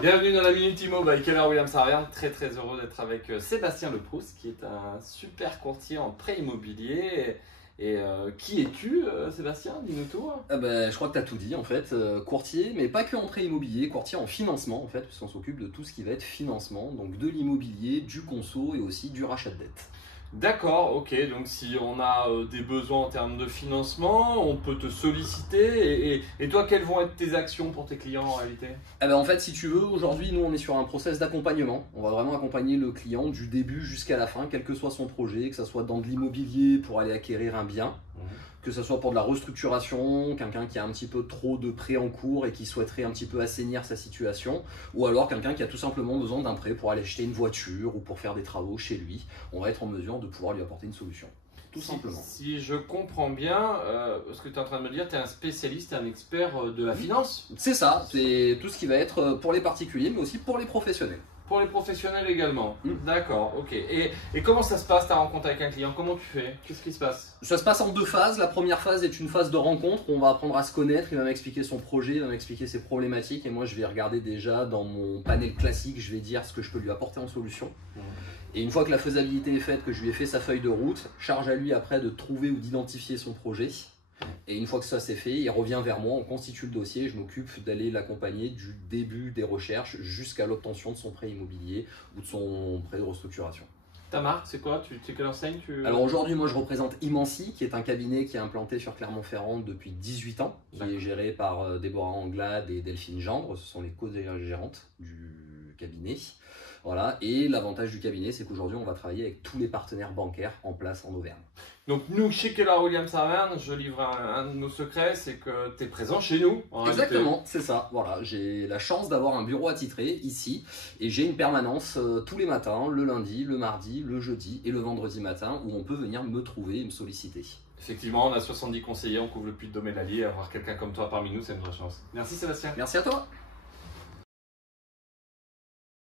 Bienvenue dans la Minute Immo by Keller Williams Saverne. Très heureux d'être avec Sébastien Leproust qui est un super courtier en prêt immobilier. Qui es-tu, Sébastien? Dis-nous tout. Je crois que tu as tout dit en fait. Courtier, mais pas que en prêt immobilier, courtier en financement en fait, puisqu'on s'occupe de tout ce qui va être financement, donc de l'immobilier, du conso et aussi du rachat de dette. D'accord, ok. Donc si on a des besoins en termes de financement, on peut te solliciter. Et toi, quelles vont être tes actions pour tes clients en réalité? En fait, si tu veux, aujourd'hui, nous on est sur un process d'accompagnement. On va vraiment accompagner le client du début jusqu'à la fin, quel que soit son projet, que ce soit dans de l'immobilier pour aller acquérir un bien. Que ce soit pour de la restructuration, quelqu'un qui a un petit peu trop de prêts en cours et qui souhaiterait un petit peu assainir sa situation, ou alors quelqu'un qui a tout simplement besoin d'un prêt pour aller acheter une voiture ou pour faire des travaux chez lui, on va être en mesure de pouvoir lui apporter une solution. Tout simplement. Si je comprends bien, ce que tu es en train de me dire, tu es un spécialiste, un expert de la finance? C'est ça, c'est tout ce qui va être pour les particuliers, mais aussi pour les professionnels. Pour les professionnels également. D'accord, ok. Et comment ça se passe ta rencontre avec un client? Comment tu fais? Qu'est-ce qui se passe? Ça se passe en deux phases. La première phase est une phase de rencontre où on va apprendre à se connaître. Il va m'expliquer son projet, il va m'expliquer ses problématiques. Et moi, je vais regarder déjà dans mon panel classique, je vais dire ce que je peux lui apporter en solution. Et une fois que la faisabilité est faite, que je lui ai fait sa feuille de route, charge à lui après de trouver ou d'identifier son projet. Et une fois que ça c'est fait, il revient vers moi, on constitue le dossier et je m'occupe d'aller l'accompagner du début des recherches jusqu'à l'obtention de son prêt immobilier ou de son prêt de restructuration. Ta marque, c'est quoi? Tu es quelle enseigne? Alors aujourd'hui, moi je représente Imancy, qui est un cabinet qui est implanté sur Clermont-Ferrand depuis 18 ans, qui est géré par Déborah Anglade et Delphine Gendre, ce sont les co-gérantes du cabinet. Voilà. Et l'avantage du cabinet, c'est qu'aujourd'hui, on va travailler avec tous les partenaires bancaires en place en Auvergne. Donc nous, chez Keller Williams Saverne, je livre un de nos secrets, c'est que tu es présent chez nous. Exactement, c'est ça. Voilà, j'ai la chance d'avoir un bureau attitré ici et j'ai une permanence tous les matins, le lundi, le mardi, le jeudi et le vendredi matin où on peut venir me trouver et me solliciter. Effectivement, on a 70 conseillers, on couvre le Puy-de-Dôme et l'Allier. Avoir quelqu'un comme toi parmi nous, c'est une vraie chance. Merci Sébastien. Merci à toi.